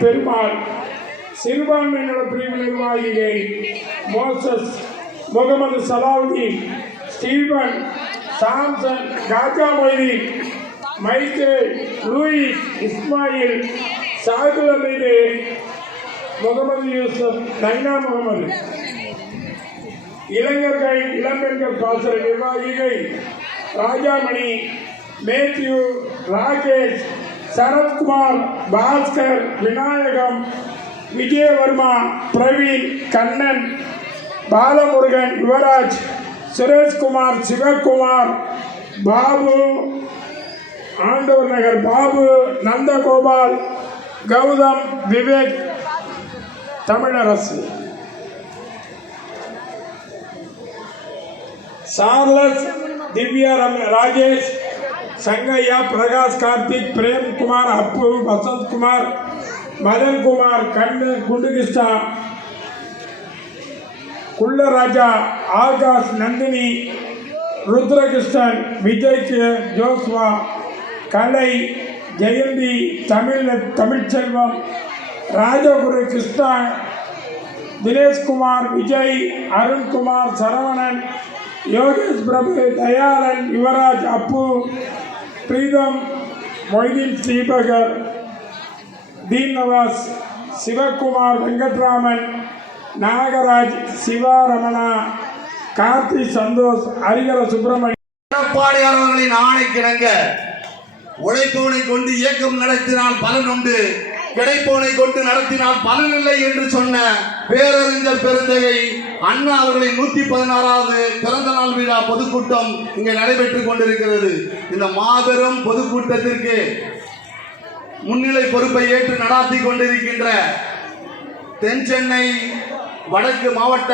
பெருமாள் சிறுபான்மையினோட பிரிவு நிர்வாகிகை Moses Mohammed Salahuddin Stephen Samson Khaja Moideen Michael Louis Ismail Shahul Hameed Mohammed Yusuf Naina Mohammed. இளைஞர்கள் இளம்பெண்கள் பாசற நிர்வாகிகள் ராஜாமணி மேத்யூ ராகேஷ் சரத்குமார் பாஸ்கர் விநாயகம் விஜயவர்மா பிரவீன் கண்ணன் பாலமுருகன் யுவராஜ் சுரேஷ்குமார் சிவகுமார் பாபு ஆண்டவர் நகர் பாபு நந்தகோபால் கௌதம் விவேக் தமிழரசு. சார்லஸ் திவ்யா ரம்- ராஜேஷ் சங்கையா பிரகாஷ் கார்த்திக் பிரேம்குமார் அப்பு வசந்த்குமார் மதன்குமார் கண்ணு குண்டுகிருஷ்ணா குள்ளராஜா ஆகாஷ் நந்தினி ருத்ரகிருஷ்ணன் விஜய் ஜோஸ்வா கலை ஜெயந்தி தமிழ் தமிழ்ச்செல்வம் ராஜகுரு கிருஷ்ணா தினேஷ்குமார் விஜய் அருண்குமார் சரவணன் யோகேஷ் பிரபு தயாளன் யுவராஜ் அப்பு பிரீதம் மொய்தீன் தீபகர் தீன் நவாஸ் சிவகுமார் வெங்கட்ராமன் நாகராஜ் சிவா ரமணா கார்த்தி சந்தோஷ் ஹரிகர சுப்பிரமணியன் எடப்பாடியார் அவர்களின் ஆணைக்கிணங்க உழைப்பவனை கொண்டு இயக்கம் நடத்தினால் பலன் உண்டு. கிடைப்பவனை கொண்டு நடத்தினால் பலன் இல்லை என்று சொன்ன பேரறிஞர் பெருந்தகை அண்ணா அவர்களின் நூத்தி பதினாறாவது பிறந்த நாள் விழா பொதுக்கூட்டம் இங்கே நடைபெற்றுக் கொண்டிருக்கிறது. இந்த மாபெரும் பொதுக்கூட்டத்திற்கு முன்னிலை பொறுப்பை ஏற்று நடாத்தி கொண்டிருக்கின்ற தென் சென்னை வடக்கு மாவட்ட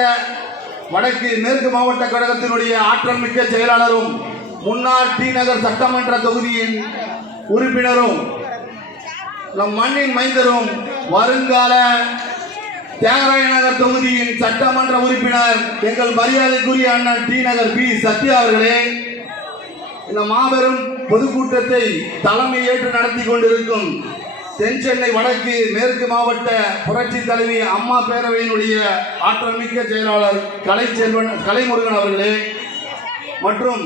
வடக்கு மேற்கு மாவட்ட கழகத்தினுடைய ஆற்றல் மிக்க செயலாளரும் முன்னாள் டி நகர் சட்டமன்ற தொகுதியின் உறுப்பினரும் நம் மண்ணின் மைந்தரும் வருங்கால தியாகராய நகர் தொகுதியின் சட்டமன்ற உறுப்பினர் எங்கள் மரியாதைக்குரிய அண்ணன் டி நகர் பி சத்யா அவர்களே இந்த மாபெரும் பொதுக்கூட்டத்தை தலைமை ஏற்று நடத்தி கொண்டிருக்கும் தென் சென்னை வடக்கு மேற்கு மாவட்ட புரட்சி தலைவி அம்மா பேரவையினுடைய ஆற்றல் மிக்க செயலாளர் கலை செல்வன் கலைமுருகன் அவர்களே மற்றும்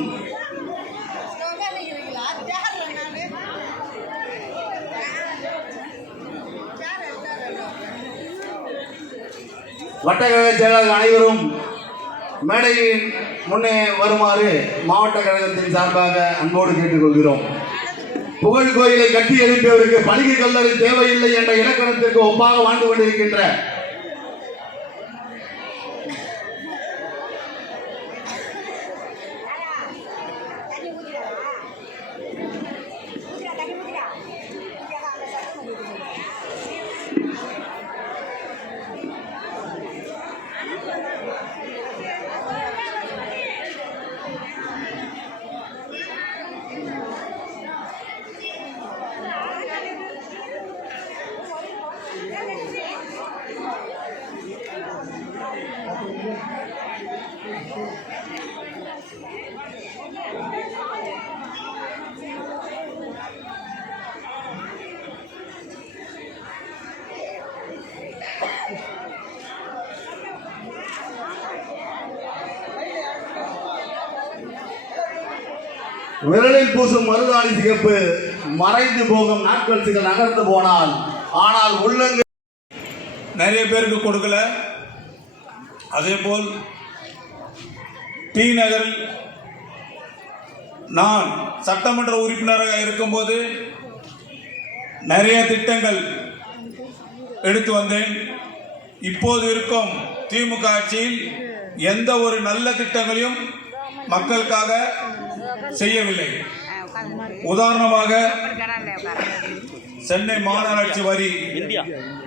வட்டக்கழக செயலாளர் அனைவரும் மேடையின் முன்னே வருமாறு மாவட்ட கழகத்தின் சார்பாக அன்போடு கேட்டுக்கொள்கிறோம். புகழ் கோயிலை கட்டி எழுப்பியவருக்கு பணிக்கு கல்லறை தேவையில்லை என்ற இலக்கணத்திற்கு ஒப்பாக வாழ்ந்து கொண்டிருக்கின்ற விரலில் பூசும் மருதாணி சிகப்பு மறைந்து போகும் நாட்கள் சில நகர்ந்து போனால் ஆனால் உள்ளங்க நிறைய பேருக்கு கொடுக்கல. அதே போல் டி நகரில் நான் சட்டமன்ற உறுப்பினராக இருக்கும்போது நிறைய திட்டங்கள் எடுத்து வந்தேன். இப்போது இருக்கும் திமுக ஆட்சியில் எந்த ஒரு நல்ல திட்டங்களையும் மக்களுக்காக செய்யவில்லை. உதாரணமாக சென்னை மாநகராட்சி வரி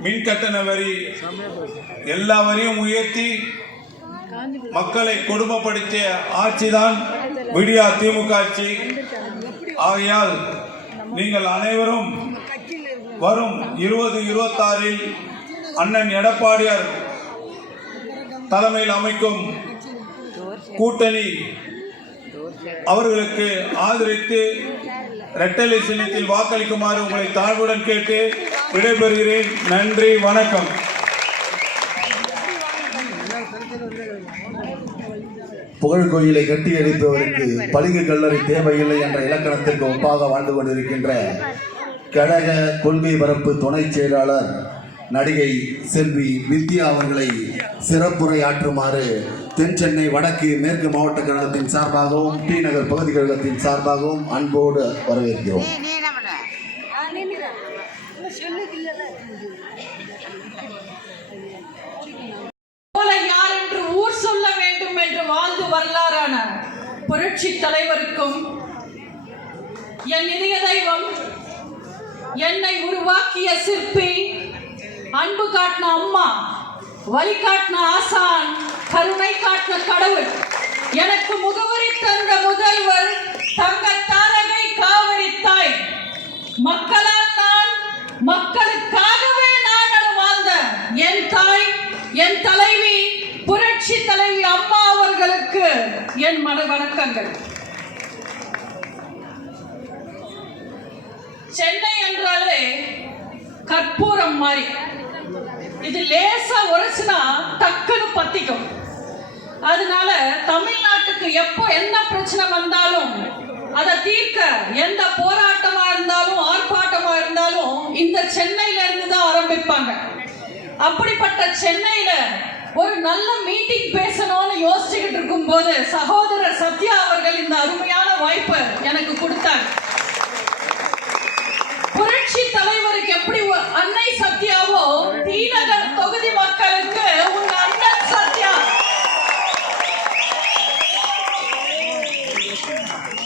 மின் கட்டண வரி எல்லா வரியும் உயர்த்தி மக்களை கொடுமைப்படுத்திய ஆட்சிதான் விடியா திமுக ஆட்சி. ஆகையால் நீங்கள் அனைவரும் வரும் இருபது இருபத்தாறில் அண்ணன் எடப்பாடியார் தலைமையில் அமைக்கும் கூட்டணி அவர்களுக்கு ஆதரித்து ரெட்டலை சின்னத்தில் வாக்களிக்குமாறு உங்களை தாழ்வுடன் கேட்டு விடைபெறுகிறேன். நன்றி வணக்கம். புகழ் கோயிலை கட்டி எழுப்பவருக்கு பளிங்கு கல்லறை தேவையில்லை என்ற இலக்கணத்திற்கு ஒப்பாக வாழ்ந்து கொண்டிருக்கின்ற கழக கொள்கை பரப்பு துணை செயலாளர் நடிகை செல்வி வித்யா அவர்களை சிறப்புரை ஆற்றுமாறு தென் சென்னை வடக்கு மேற்கு மாவட்ட கழகத்தின் சார்பாகவும் டி நகர் பகுதி கழகத்தின் சார்பாகவும் அன்போடு வரவேற்கிறோம். நீ என்ன பண்ண போல யார் என்று ஊர் சொல்ல வேண்டும் என்று வாழ்ந்து வரலாறான புரட்சி தலைவருக்கும் என் இதய தெய்வம் என்னை உருவாக்கிய சிற்பி. அன்பு காட்டின அம்மா வழிகாட்டின ஆசான் கருணை காட்டின கடவுள். எனக்கு முகவரி தந்த முதல்வர் தங்க தாரகை காவிரி தாய். மக்களால் நான் மக்களுக்காகவே நான் வாழ்ந்த என் தாய் என் தலைவி புரட்சி தலைவி அம்மா அவர்களுக்கு என் மன வணக்கங்கள். சென்னை என்றாலே கற்பூரம் மாதிரி. இது லேசா உரைச்சுனா டக்குன்னு பத்திக்கும். அதனால தமிழ்நாட்டுக்கு எப்போ எந்த பிரச்சனை வந்தாலும் அதை தீர்க்க எந்த போராட்டமா இருந்தாலும் ஆர்ப்பாட்டமா இருந்தாலும் இந்த சென்னையில இருந்து தான் ஆரம்பிப்பாங்க. அப்படிப்பட்ட சென்னையில ஒரு நல்ல மீட்டிங் பேசணும்னு யோசிச்சுக்கிட்டு இருக்கும்போது சகோதரர் சத்யா அவர்கள் இந்த அருமையான வாய்ப்பை எனக்கு கொடுத்தாங்க புரட்சி தலைவருக்கு எப்படி ஒரு அன்னை சத்யாவோ தீநகர் தொகுதி மக்களுக்கு உங்க அண்ணன் சத்யா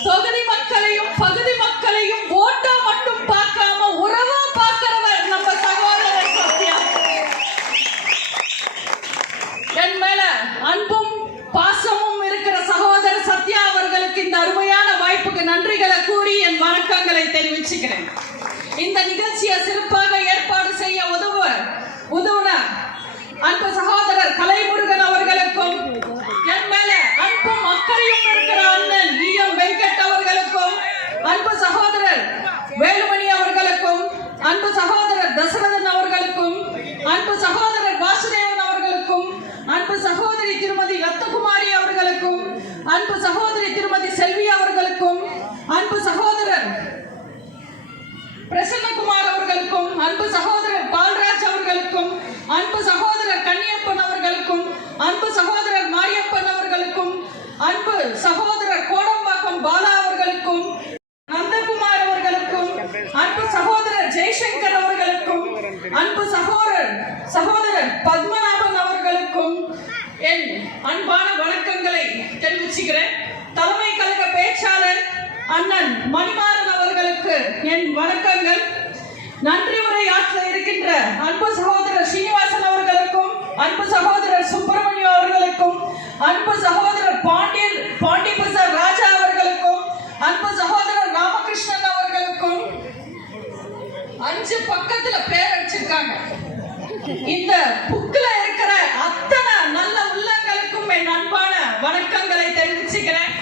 தொகுதி மக்களையும் பகுதி மக்களையும் ஓட்டா மட்டும் பார்க்காம உறவா பார்க்கிறவர் நம்ம சகோதரர் சத்யா என் மேல அன்பும் பாசமும் இருக்கிற சகோதரர் சத்யா அவர்களுக்கு இந்த அருமையான வாய்ப்புக்கு நன்றிகளை கூறி என் வணக்கங்களை தெரிவிச்சுக்கிறேன் இந்த நிகழ்ச்சியை சிறப்பாக ஏற்பாடு செய்ய உதவ உதவுன அன்பு சகோதரர் கலைமுருகன் அவர்களுக்கும் என் மேல அன்பும் அக்கறையும் இருக்கிற அண்ணன் ஈ எம் வெங்கட் அவர்களுக்கும் அன்பு சகோதரர் வேலுமணி அவர்களுக்கும் அன்பு சகோதரர் தசரதன் அவர்களுக்கும் அன்பு சகோதரர் வாசுதேவன் அவர்களுக்கும் அன்பு சகோதரி திருமதி ரத்தகுமாரி அவர்களுக்கும் அன்பு சகோதரி திருமதி செல்வி அவர்களுக்கும் அன்பு சகோதரர் பிரசன்னகுமார் அவர்களுக்கும் அன்பு சகோதரர் பால்ராஜ் அவர்களுக்கும் அன்பு சகோதரர் கன்னியப்பன் அவர்களுக்கும் அன்பு சகோதரர் மாரியப்பன் அவர்களுக்கும் அன்பு சகோதரர் கோடம்பாக்கம் பாலா அவர்களுக்கும் நந்தகுமார் அவர்களுக்கும் அன்பு சகோதரர் ஜெய்சங்கர் அவர்களுக்கும் அன்பு சகோதரர் சகோதரர் பத்மநாபன் அவர்களுக்கும் என் அன்பான வணக்கங்களை தெரிவிச்சுக்கிறேன். தலைமை கழக பேச்சாளர் அண்ணன் மணிமாறன் அவர்களுக்கு என் வணக்கங்கள். நன்றி உரை ஆற்ற இருக்கின்ற அன்பு சகோதரர் ஸ்ரீனிவாசன் அவர்களுக்கும் அன்பு சகோதரர் சுப்பிரமணியம் அவர்களுக்கும் அன்பு சகோதரர் பாண்டியன் பாண்டி பிரசாத் ராஜா அவர்களுக்கும் அன்பு சகோதரர் ராமகிருஷ்ணன் அவர்களுக்கும் அஞ்சு பக்கத்துல பேர் அடிச்சிருக்காங்க. இந்த புக்ல இருக்கிற அத்தனை நல்ல உள்ளங்களுக்கும் என் அன்பான வணக்கங்களை தெரிவிச்சுக்கிறேன்.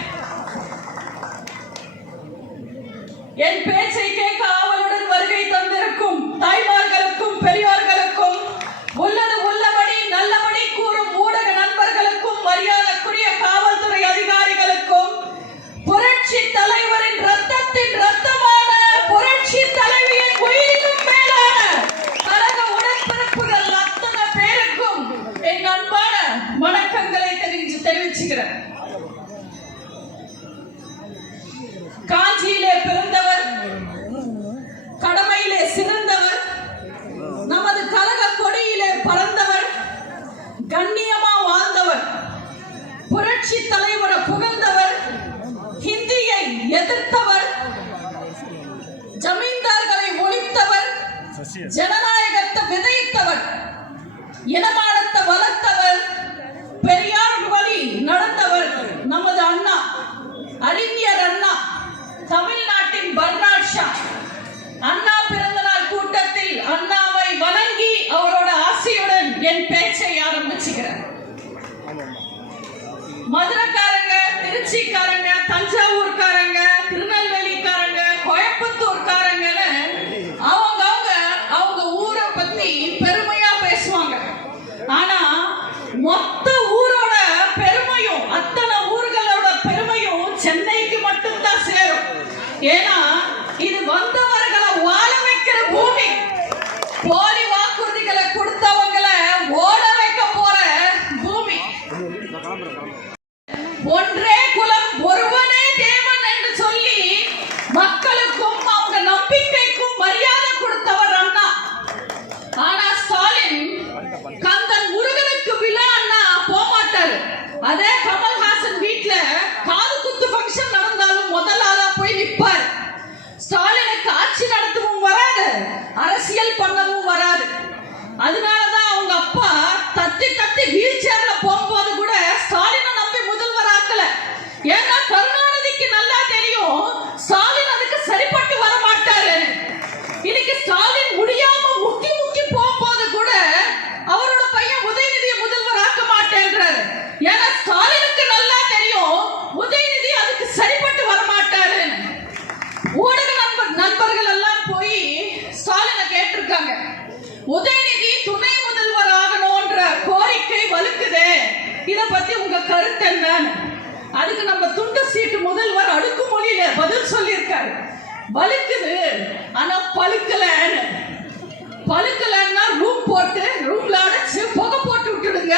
என் பேச்சை கேட்க மதுரைக்காரங்க திருச்சிக்காரங்க அதுக்கு நம்ம துண்டு சீட்டு முதல்வர் அடுக்கு மொழியில பதில் சொல்லியிருக்காரு. வலுக்குது. ஆனா பழுக்கலன்னு. பழுக்கலன்னா ரூம் போட்டு ரூம்ல அடைச்சு புகை போட்டு விட்டுடுங்க.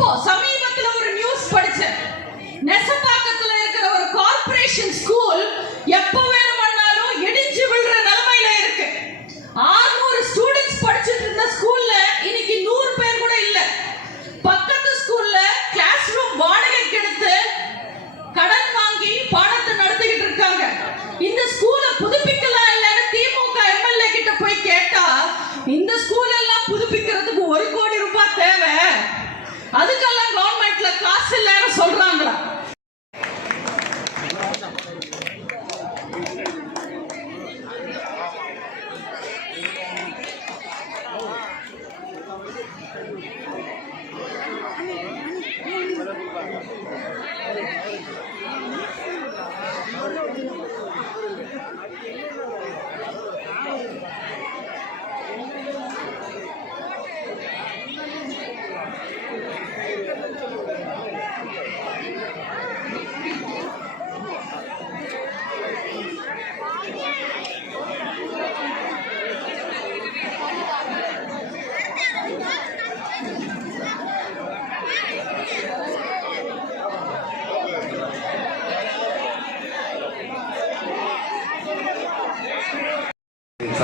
இப்போ சமீபத்துல ஒரு நியூஸ் படிச்சேன். நெசப்பா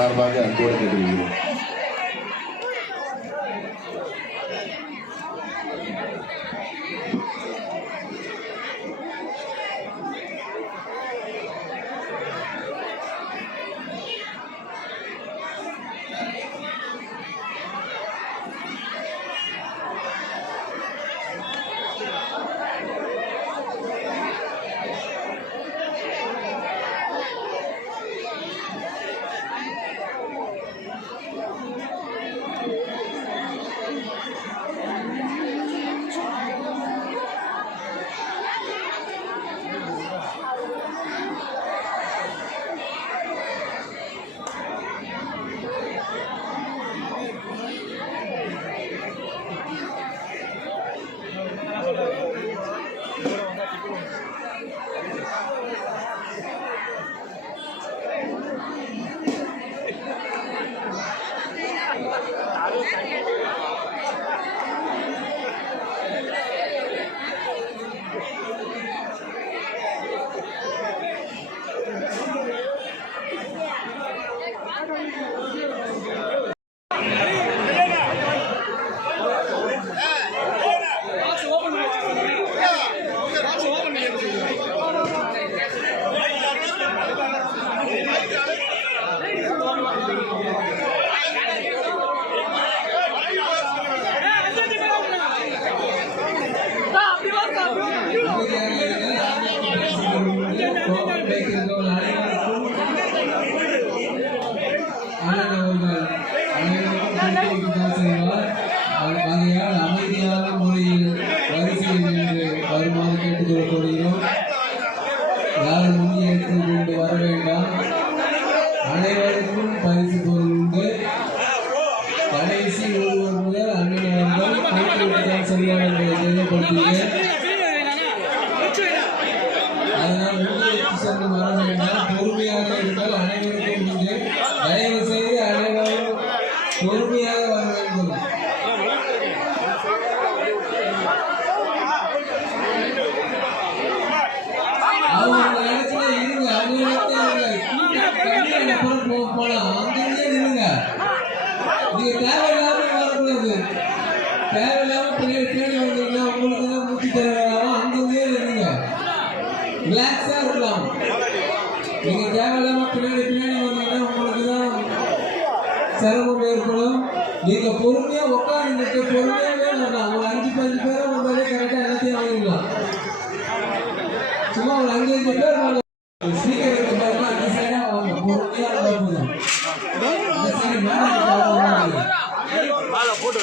சார்பாக அன்போடு கேட்டுக்கொள்கிறோம் அவர்கள் போட்டு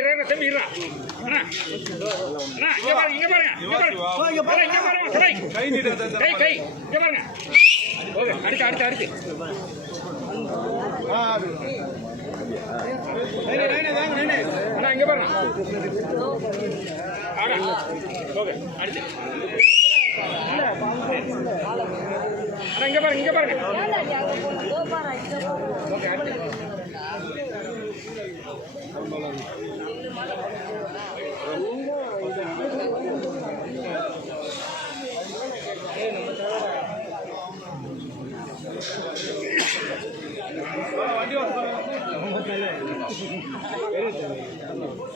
பாருங்க தம்பிடுறா இங்க பாருங்க இங்க பாருங்க இங்க பாருங்க. இங்க பாருங்க. கை கை கை இங்க பாருங்க. ஓகே அடுத்து அடுத்து அடுத்து. 哈哈哈哈哈！